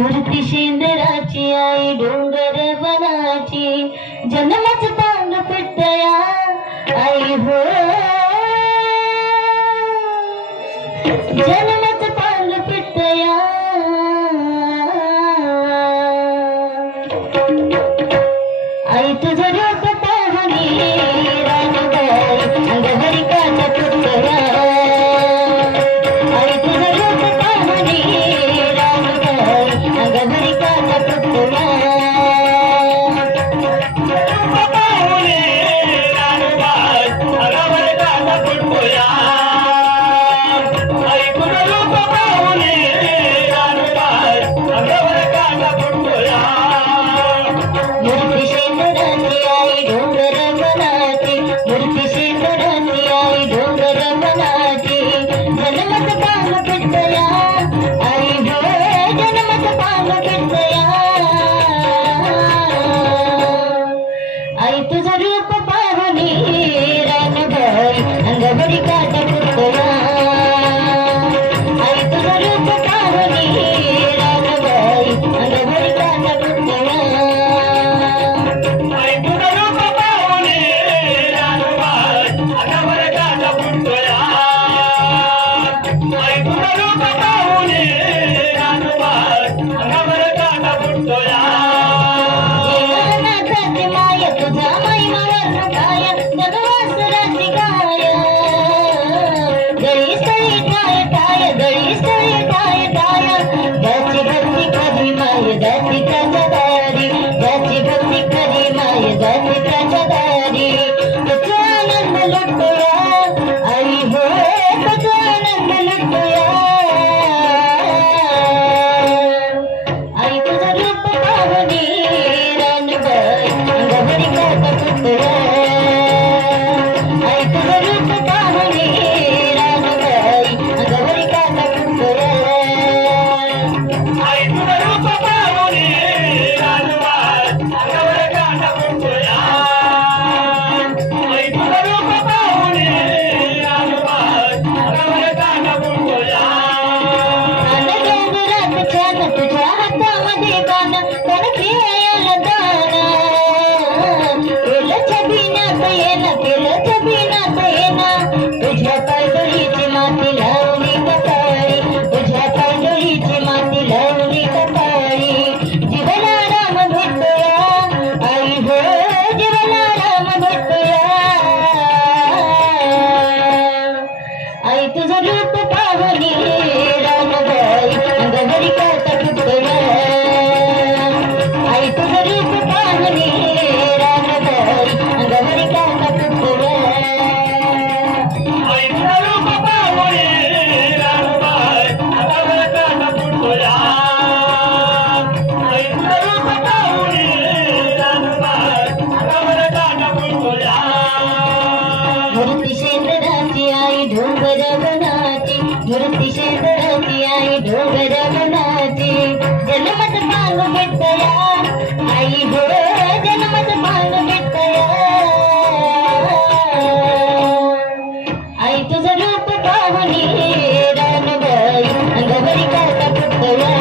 मूर्ती शेंदराची आई डोंगर वनाची. जन्मच तांग पिटया. आई हो. जन्म 我呀。டைமண்ட் எனக்கு ढोल बजावनाची मूर्ती शेजाराची आई ढोल बजावनाची जन्मत भाग भेटया आई हो जन्मत भाग भेटया आई तुझं रूप पाहुणी रानबाई अंगभरी काका पुतळ्या.